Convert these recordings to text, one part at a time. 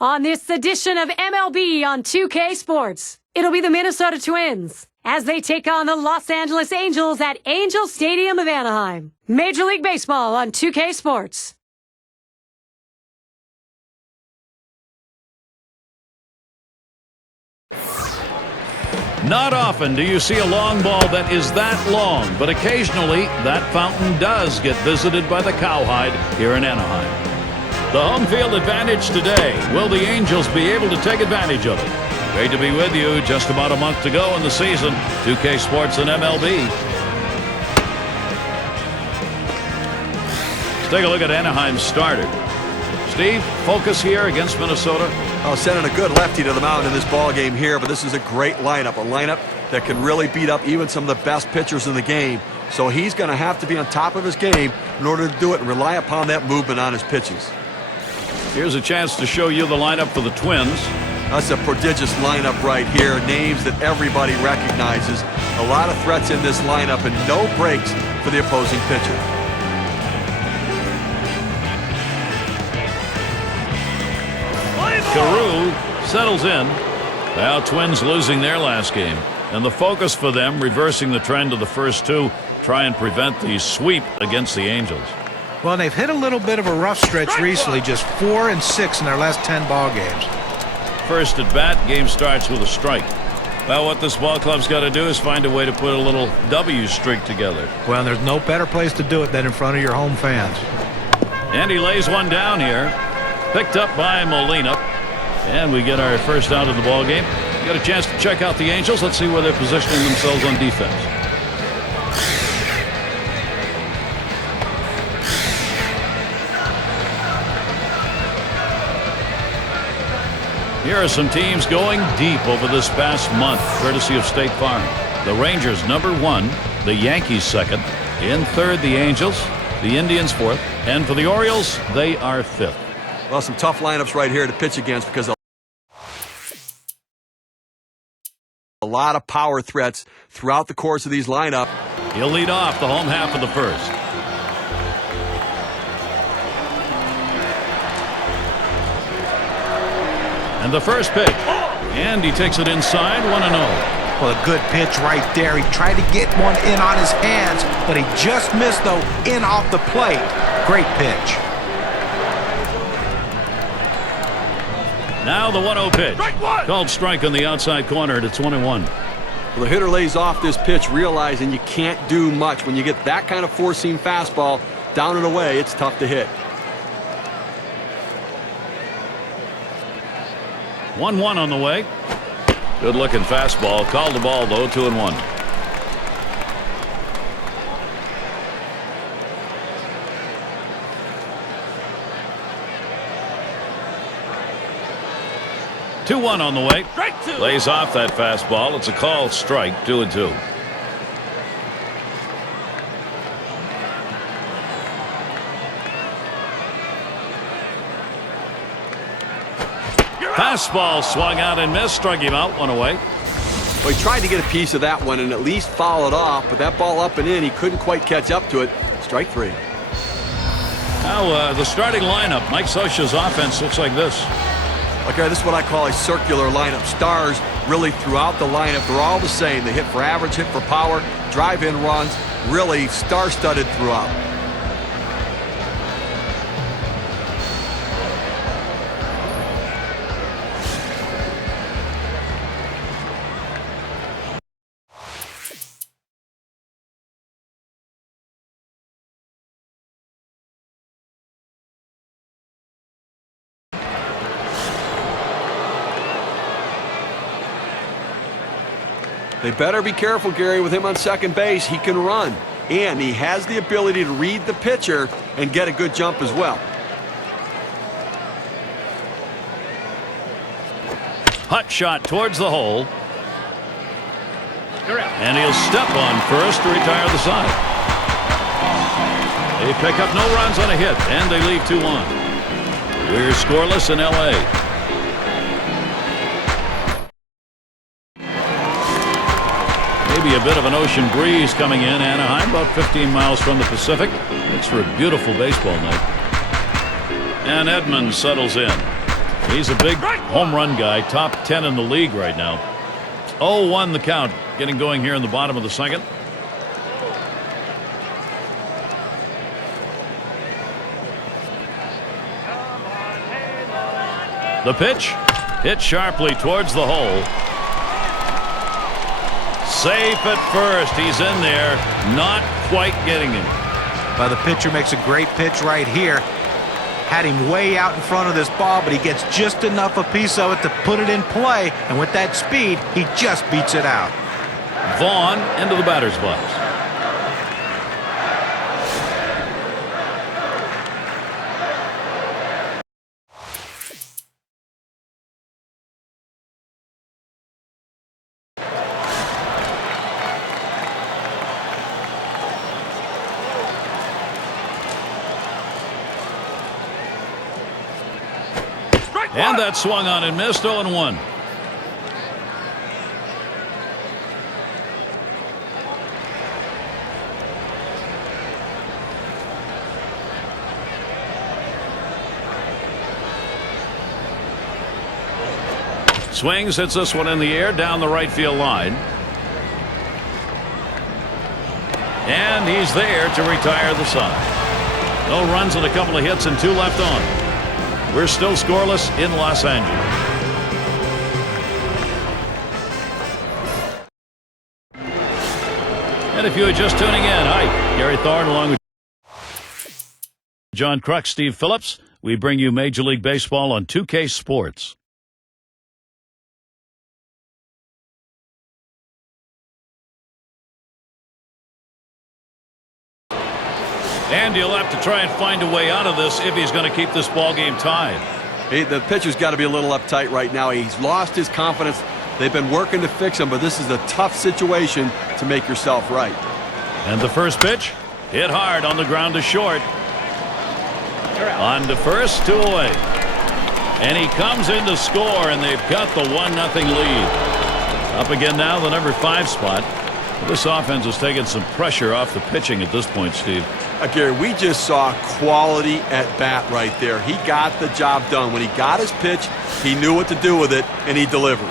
On this edition of MLB on 2K Sports, it'll be the Minnesota Twins as they take on the Los Angeles Angels at Angel Stadium of Anaheim. Major League Baseball on 2K Sports. Not often do you see a long ball that is that long, but occasionally that fountain does get visited by the cowhide here in Anaheim. The home field advantage today. Will the Angels be able to take advantage of it? Great to be with you. Just about a month to go in the season. 2K Sports and MLB. Let's take a look at Anaheim's starter. Steve, focus here against Minnesota. Oh, sending a good lefty to the mound in this ball game here, but this is a great lineup. A lineup that can really beat up even some of the best pitchers in the game. So he's going to have to be on top of his game in order to do it and rely upon that movement on his pitches. Here's a chance to show you the lineup for the Twins. That's a prodigious lineup right here. Names that everybody recognizes. A lot of threats in this lineup and no breaks for the opposing pitcher. Carew settles in. Now Twins losing their last game. And the focus for them, reversing the trend of the first two, try and prevent the sweep against the Angels. Well, they've hit a little bit of a rough stretch recently, just 4 and 6 in their last 10 ball games. First at bat, game starts with a strike. Well, what this ball club's got to do is find a way to put a little W streak together. Well, there's no better place to do it than in front of your home fans. And he lays one down here. Picked up by Molina. And we get our first out of the ball game. Got a chance to check out the Angels. Let's see where they're positioning themselves on defense. Here are some teams going deep over this past month, courtesy of State Farm. The Rangers, #1. The Yankees, 2nd. In 3rd, the Angels. The Indians, 4th. And for the Orioles, they are 5th. Well, some tough lineups right here to pitch against because a lot of power threats throughout the course of these lineups. He'll lead off the home half of the first. And the first pitch. And he takes it inside, 1-0. Well, a good pitch right there. He tried to get one in on his hands, but he just missed, though, in off the plate. Great pitch. Now the 1-0 pitch. Called strike on the outside corner, and it's 1-1. Well, the hitter lays off this pitch, realizing you can't do much. When you get that kind of four-seam fastball down and away, it's tough to hit. 1-1 on the way. Good looking fastball. Called the ball though. 2-1. Two-1 on the way. Lays off that fastball. It's a called strike. 2-2. Fastball swung out and missed. Struck him out. 1 away. Well, he tried to get a piece of that one and at least foul it off, but that ball up and in, he couldn't quite catch up to it. Strike 3. Now the starting lineup. Mike Scioscia's offense looks like this. Okay, this is what I call a circular lineup. Stars really throughout the lineup. They're all the same. They hit for average, hit for power, drive-in runs. Really star-studded throughout. They better be careful, Gary, with him on second base. He can run, and he has the ability to read the pitcher and get a good jump as well. Hot shot towards the hole. And he'll step on first to retire the side. They pick up no runs on a hit, and they leave 2 on. We're scoreless in L.A. Maybe a bit of an ocean breeze coming in Anaheim, about 15 miles from the Pacific. Makes for a beautiful baseball night. And Edmonds settles in. He's a big home run guy, top 10 in the league right now. 0-1 the count, getting going here in the bottom of the second. The pitch hit sharply towards the hole. Safe at first. He's in there, not quite getting him. Well, the pitcher makes a great pitch right here. Had him way out in front of this ball, but he gets just enough a piece of it to put it in play, and with that speed, he just beats it out. Vaughn into the batter's box. And that swung on and missed. 0-1. Swings, hits this one in the air down the right field line. And he's there to retire the side. No runs and a couple of hits and 2 left on. We're still scoreless in Los Angeles. And if you are just tuning in, hi, Gary Thorne along with John Crux, Steve Phillips. We bring you Major League Baseball on 2K Sports. And he'll have to try and find a way out of this if he's going to keep this ball game tied. Hey, the pitcher's got to be a little uptight right now. He's lost his confidence. They've been working to fix him, but this is a tough situation to make yourself right. And the first pitch hit hard on the ground to short. On to first, 2 away. And he comes in to score, and they've got the 1-0 lead. Up again now, the number 5 spot. This offense is taking some pressure off the pitching at this point, Steve. Gary, we just saw quality at bat right there. He got the job done. When he got his pitch, he knew what to do with it, and he delivered.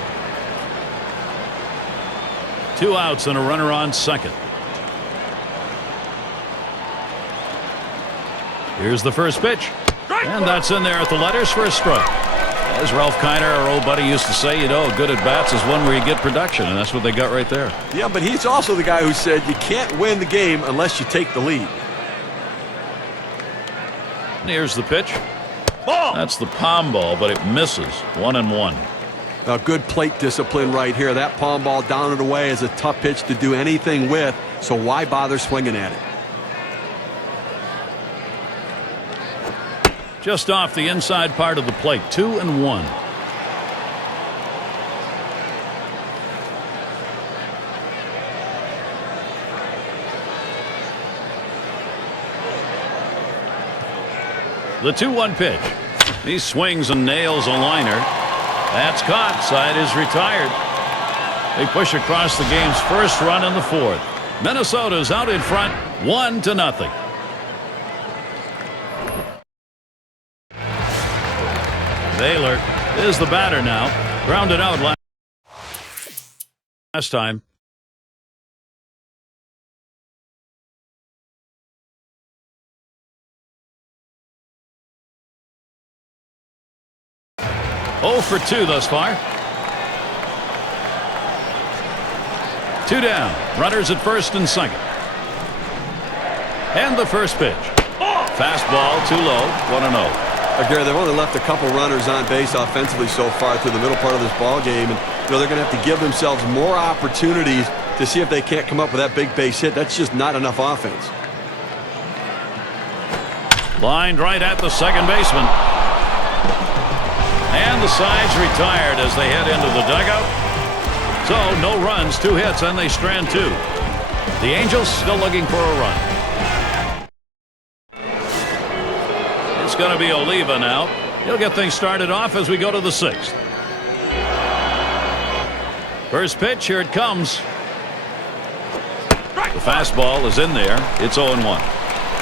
2 outs and a runner on second. Here's the first pitch. And that's in there at the letters for a strike. As Ralph Kiner, our old buddy, used to say, you know, good at bats is one where you get production, and that's what they got right there. Yeah, but he's also the guy who said you can't win the game unless you take the lead. Here's the pitch. Ball. That's the palm ball, but it misses. 1-1. A good plate discipline right here. That palm ball down and away is a tough pitch to do anything with, so why bother swinging at it? Just off the inside part of the plate. 2-1. The 2-1 pitch. He swings and nails a liner. That's caught. Side is retired. They push across the game's first run in the 4th. Minnesota's out in front, 1-0. Baylor is the batter now. Grounded out last time. Oh for 2 thus far. 2 down. Runners at first and second. And the first pitch. Fastball too low. 1-0. Gary, they've only left a couple runners on base offensively so far through the middle part of this ball game, and they're going to have to give themselves more opportunities to see if they can't come up with that big base hit. That's just not enough offense. Lined right at the second baseman. And the side's retired as they head into the dugout. So no runs, 2 hits, and they strand 2. The Angels still looking for a run. It's going to be Oliva now. He'll get things started off as we go to the 6th. First pitch, here it comes. The fastball is in there. It's 0-1.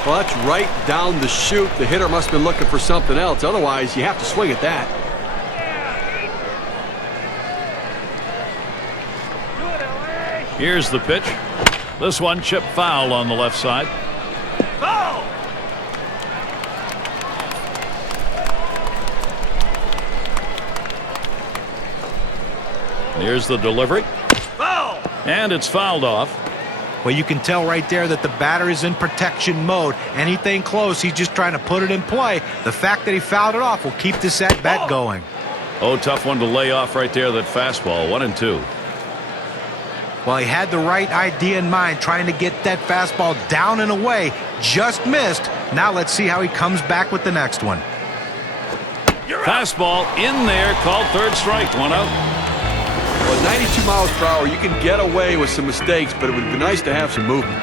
Well, that's right down the chute. The hitter must have been looking for something else. Otherwise, you have to swing at that. Here's the pitch. This one chip foul on the left side. Foul! Here's the delivery. Foul! And it's fouled off. Well, you can tell right there that the batter is in protection mode. Anything close, he's just trying to put it in play. The fact that he fouled it off will keep this at-bat going. Oh, tough one to lay off right there, that fastball. 1-2. Well, he had the right idea in mind, trying to get that fastball down and away. Just missed. Now let's see how he comes back with the next one. Fastball in there, called third strike. 1 out. Well, 92 miles per hour, you can get away with some mistakes, but it would be nice to have some movement.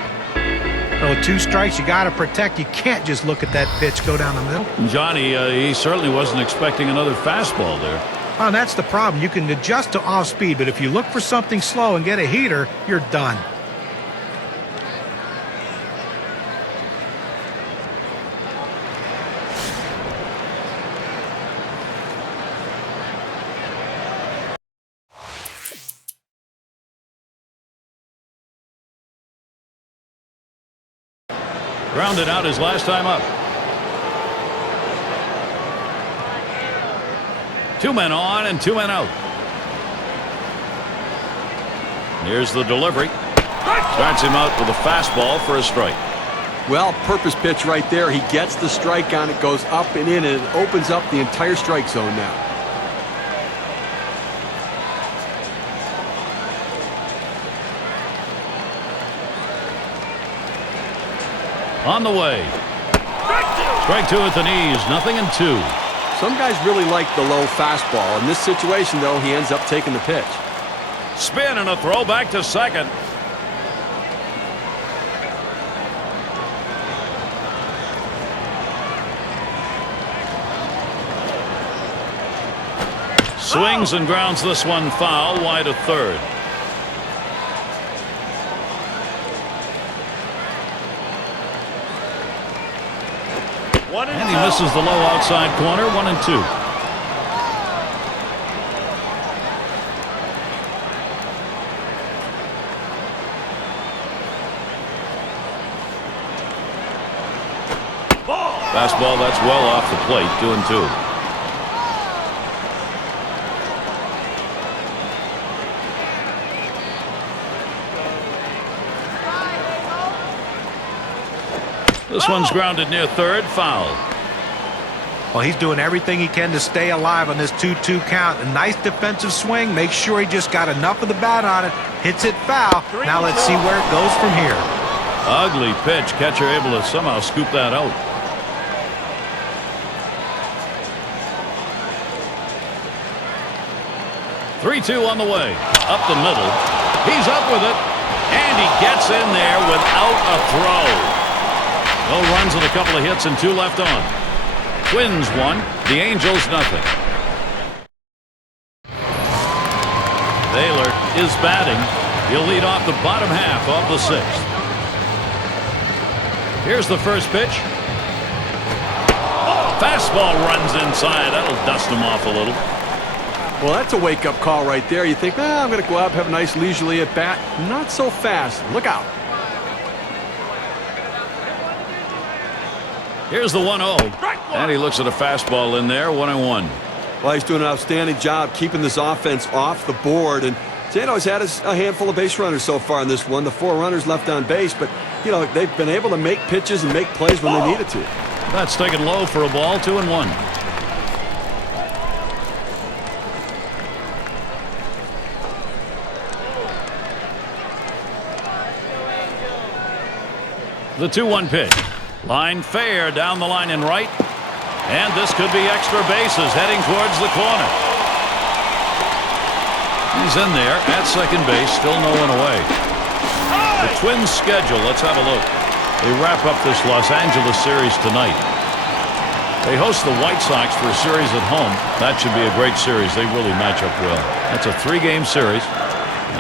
Well, with 2 strikes, you got to protect. You can't just look at that pitch go down the middle. Johnny, he certainly wasn't expecting another fastball there. Well, that's the problem. You can adjust to off speed, but if you look for something slow and get a heater, you're done. Grounded out his last time up. 2 men on and 2 men out. Here's the delivery. Starts him out with a fastball for a strike. Well, purpose pitch right there. He gets the strike on it, goes up and in, and it opens up the entire strike zone now. On the way. Strike 2 at the knees. 0-2. Some guys really like the low fastball. In this situation, though, he ends up taking the pitch. Spin and a throw back to second. Swings and grounds this one foul, wide of third. And he misses the low outside corner. 1-2. Fastball that's well off the plate. 2-2. This one's grounded near third. Foul. Well, he's doing everything he can to stay alive on this 2-2 count. A nice defensive swing. Make sure he just got enough of the bat on it. Hits it foul. Now let's see where it goes from here. Ugly pitch. Catcher able to somehow scoop that out. Three-2 on the way. Up the middle. He's up with it. And he gets in there without a throw. No runs and a couple of hits and 2 left on. Twins 1, the Angels 0. Baylor is batting. He'll lead off the bottom half of the 6th. Here's the first pitch. Fastball runs inside. That'll dust him off a little. Well, that's a wake-up call right there. You think, I'm going to go out, have a nice leisurely at bat. Not so fast. Look out. Here's the 1-0. And he looks at a fastball in there. 1-1. Well, he's doing an outstanding job keeping this offense off the board. And San Diego has had a handful of base runners so far in this one. The 4 runners left on base. But, you know, they've been able to make pitches and make plays when they needed to. That's taken low for a ball. 2-1. The 2-1 pitch. Line fair down the line and right. And this could be extra bases heading towards the corner. He's in there at second base, still no one away. The Twins' schedule, let's have a look. They wrap up this Los Angeles series tonight. They host the White Sox for a series at home. That should be a great series. They really match up well. That's a 3-game series.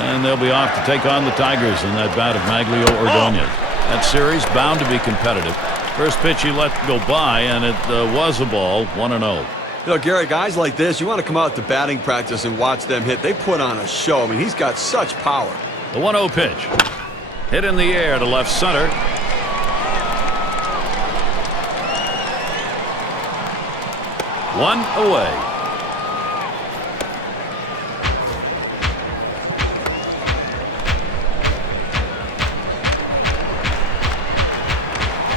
And they'll be off to take on the Tigers in that bat of Maglio Ordonez. That series bound to be competitive. First pitch he let go by, and it was a ball. 1-0. You know, Gary, guys like this, you want to come out to batting practice and watch them hit. They put on a show. I mean, he's got such power. The 1-0 pitch. Hit in the air to left center. One away.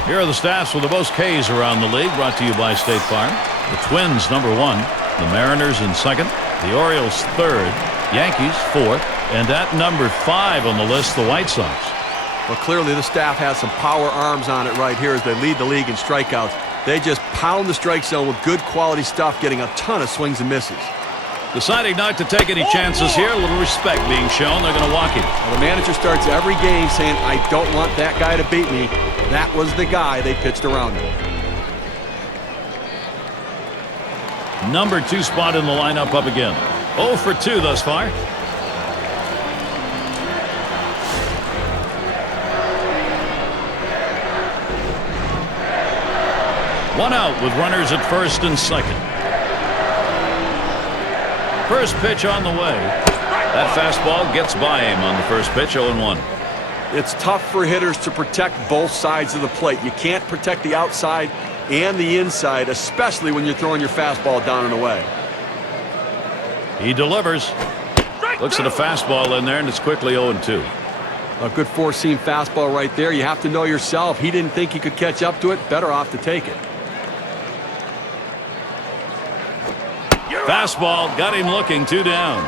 Here are the stats with the most Ks around the league, brought to you by State Farm. The Twins, number 1. The Mariners in second. The Orioles, third. Yankees, fourth. And at number 5 on the list, the White Sox. Well, clearly the staff has some power arms on it right here as they lead the league in strikeouts. They just pound the strike zone with good quality stuff, getting a ton of swings and misses. Deciding not to take any chances here. A little respect being shown. They're going to walk him. Well, the manager starts every game saying, I don't want that guy to beat me. That was the guy they pitched around him. Number 2 spot in the lineup up again. 0 for 2 thus far. One out with runners at first and second. First pitch on the way. That fastball gets by him on the first pitch, 0-1. It's tough for hitters to protect both sides of the plate. You can't protect the outside and the inside, especially when you're throwing your fastball down and away. He delivers. Looks at a fastball in there, and it's quickly 0-2. A good four-seam fastball right there. You have to know yourself. He didn't think he could catch up to it. Better off to take it. Fastball got him looking, 2 down.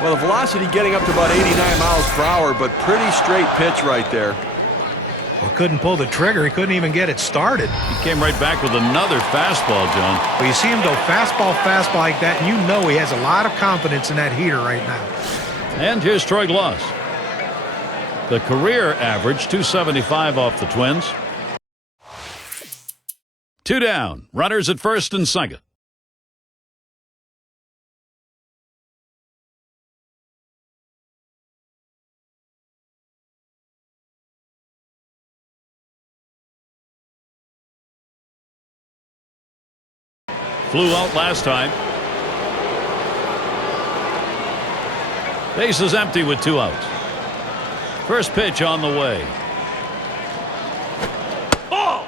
Well, the velocity getting up to about 89 miles per hour, but pretty straight pitch right there. Well, couldn't pull the trigger. He couldn't even get it started. He came right back with another fastball, John. But you see him go fastball like that, and you know he has a lot of confidence in that heater right now. And here's Troy Gloss. The career average, 275 off the Twins. 2 down. Runners at first and second. Flew out last time. Base is empty with 2 outs. First pitch on the way.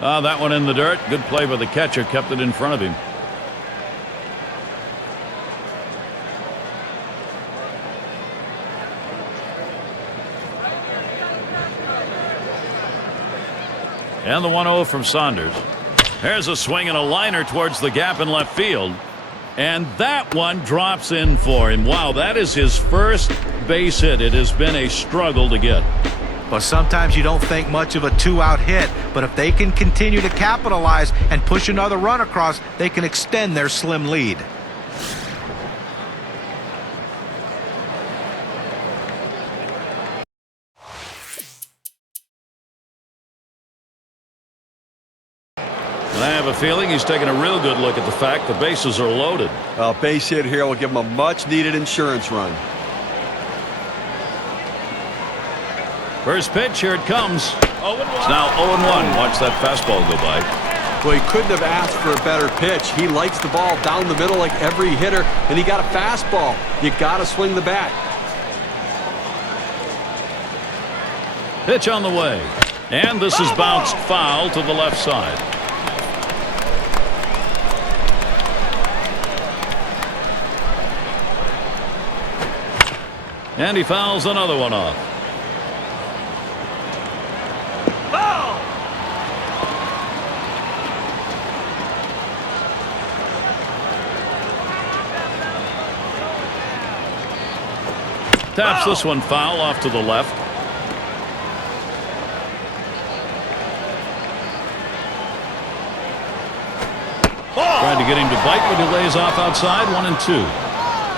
That one in the dirt. Good play by the catcher. Kept it in front of him. And the 1-0 from Saunders. There's a swing and a liner towards the gap in left field. And that one drops in for him. Wow, that is his first base hit. It has been a struggle to get. But sometimes you don't think much of a 2-out hit. But if they can continue to capitalize and push another run across, they can extend their slim lead. I have a feeling he's taking a real good look at the fact the bases are loaded. Well, base hit here will give him a much-needed insurance run. First pitch, here it comes. It's now 0-1. Watch that fastball go by. Well, he couldn't have asked for a better pitch. He likes the ball down the middle like every hitter, and he got a fastball. You got to swing the bat. Pitch on the way. And this is bounced foul to the left side. And he fouls another one off. Taps this one foul off to the left. Trying to get him to bite, but he lays off outside. 1-2.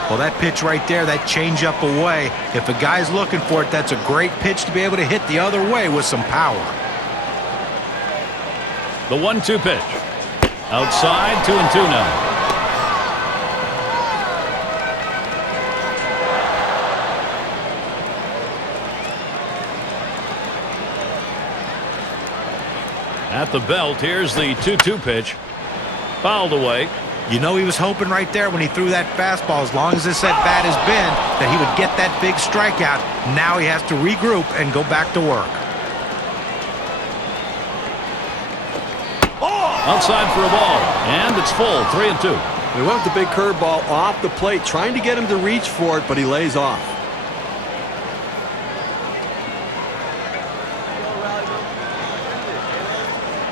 Well, that pitch right there, that changeup away, if a guy's looking for it, that's a great pitch to be able to hit the other way with some power. The 1-2 pitch. Outside, 2-2 now. At the belt, here's the 2-2 pitch. Fouled away. You know he was hoping right there when he threw that fastball, as long as this at bat has been, that he would get that big strikeout. Now he has to regroup and go back to work. Outside for a ball, and it's full, 3-2. They went with the big curveball off the plate, trying to get him to reach for it, but he lays off.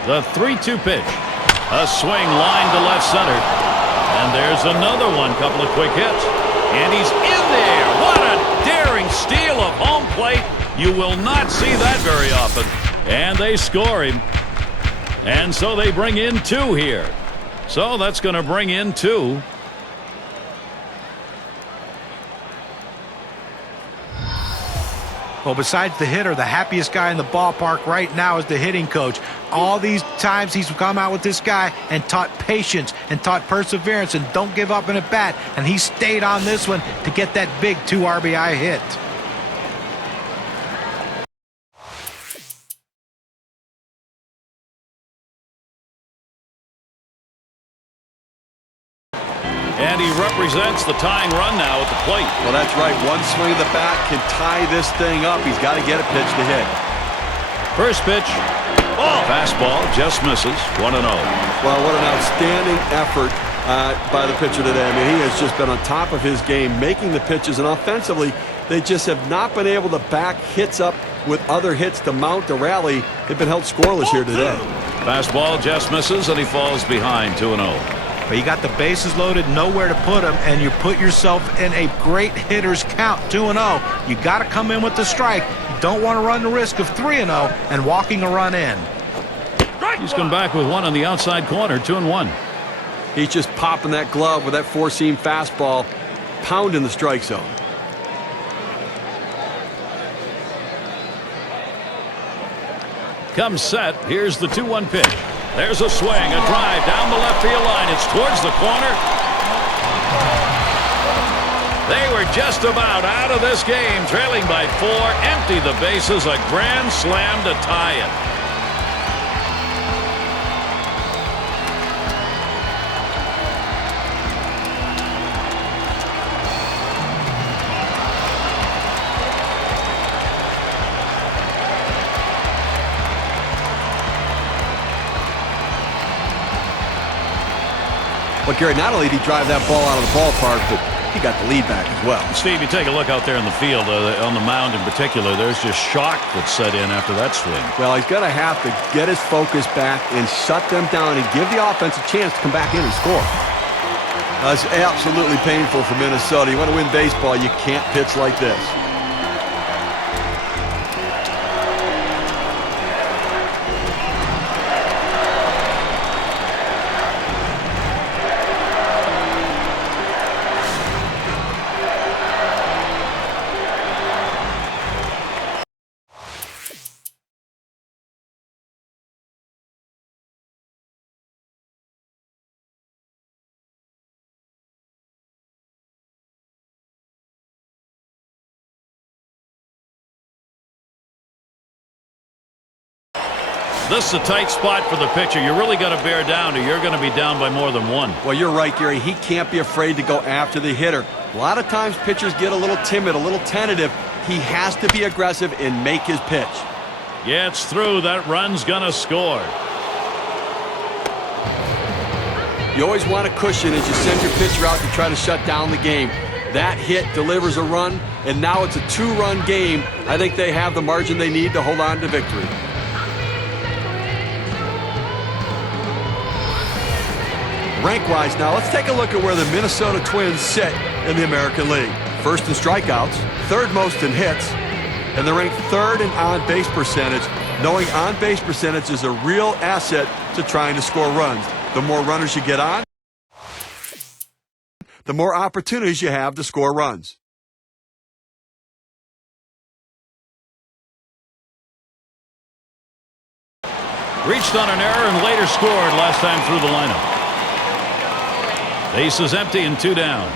The 3-2 pitch. A swing line to left center. And there's another one. Couple of quick hits. And he's in there. What a daring steal of home plate. You will not see that very often. And they score him. And so they bring in 2 here. So that's going to bring in 2. Well, besides the hitter, the happiest guy in the ballpark right now is the hitting coach. All these times he's come out with this guy and taught patience and taught perseverance and don't give up in a bat. And he stayed on this one to get that big 2 RBI hit. And he represents the tying run now at the plate. Well, that's right. One swing of the bat can tie this thing up. He's got to get a pitch to hit. First pitch. Oh, fastball just misses. 1-0. Well, what an outstanding effort by the pitcher today. I mean, he has just been on top of his game, making the pitches, and offensively, they just have not been able to back hits up with other hits to mount the rally. They've been held scoreless here today. Fastball just misses, and he falls behind 2-0. But you got the bases loaded, nowhere to put them, and you put yourself in a great hitter's count, 2-0. You got to come in with the strike. You don't want to run the risk of 3-0 and walking a run in. He's come back with one on the outside corner, 2-1. He's just popping that glove with that 4-seam fastball, pounding the strike zone. Comes set. Here's the 2-1 pitch. There's a swing, a drive down the left field line. It's towards the corner. They were just about out of this game, trailing by 4. Empty the bases, a grand slam to tie it. But Gary, not only did he drive that ball out of the ballpark, but he got the lead back as well. Steve, you take a look out there in the field, on the mound in particular, there's just shock that set in after that swing. Well, he's going to have to get his focus back and shut them down and give the offense a chance to come back in and score. That's absolutely painful for Minnesota. You want to win baseball, you can't pitch like this. This is a tight spot for the pitcher. You really got to bear down or you're going to be down by more than 1. Well, you're right, Gary. He can't be afraid to go after the hitter. A lot of times pitchers get a little timid, a little tentative. He has to be aggressive and make his pitch. Gets through. That run's going to score. You always want a cushion as you send your pitcher out to try to shut down the game. That hit delivers a run, and now it's a 2-run game. I think they have the margin they need to hold on to victory. Rank-wise now, let's take a look at where the Minnesota Twins sit in the American League. First in strikeouts, third most in hits, and they're ranked 3rd in on-base percentage. Knowing on-base percentage is a real asset to trying to score runs. The more runners you get on, the more opportunities you have to score runs. Reached on an error and later scored last time through the lineup. Base is empty and 2 down.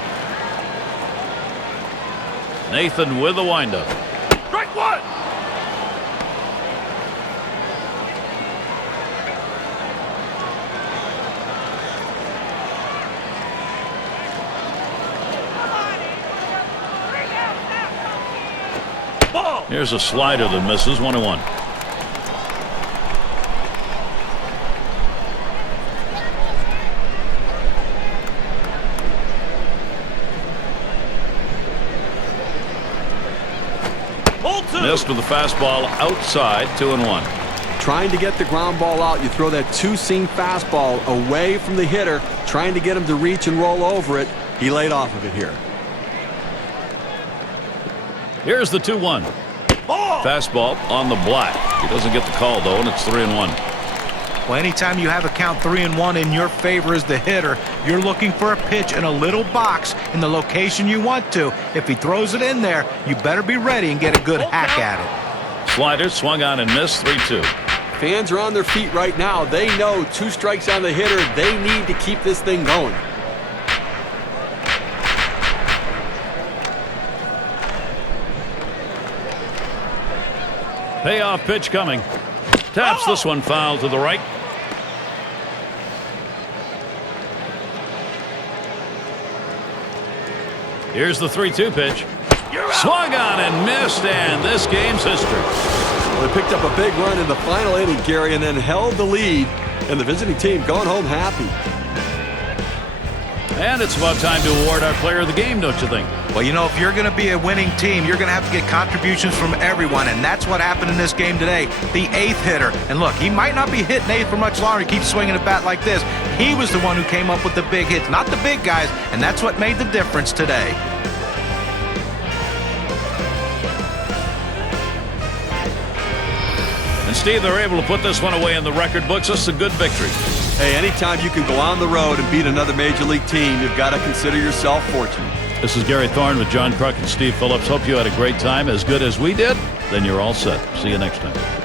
Nathan with the windup. Strike 1. Here's a slider that misses. 1-1. Missed with the fastball outside. 2-1. Trying to get the ground ball out, you throw that two-seam fastball away from the hitter, trying to get him to reach and roll over it. He laid off of it here. Here's the 2-1. Fastball on the black. He doesn't get the call, though, and it's 3-1. Well, anytime you have a count 3-1 in your favor as the hitter, you're looking for a pitch in a little box in the location you want to. If he throws it in there, you better be ready and get a good hack at it. Slider swung on and missed. 3-2. Fans are on their feet right now. They know 2 strikes on the hitter. They need to keep this thing going. Payoff pitch coming. Taps this one foul to the right. Here's the 3-2 pitch. Swung on and missed, and this game's history. Well, they picked up a big run in the final inning, Gary, and then held the lead, and the visiting team going home happy. And it's about time to award our player of the game, don't you think? Well, you know, if you're going to be a winning team, you're going to have to get contributions from everyone, and that's what happened in this game today. The 8th hitter. And look, he might not be hitting 8th for much longer. He keeps swinging a bat like this. He was the one who came up with the big hits, not the big guys, and that's what made the difference today. And Steve, they're able to put this one away in the record books. This is a good victory. Hey, anytime you can go on the road and beat another major league team, you've got to consider yourself fortunate. This is Gary Thorne with John Kruk and Steve Phillips. Hope you had a great time, as good as we did. Then you're all set. See you next time.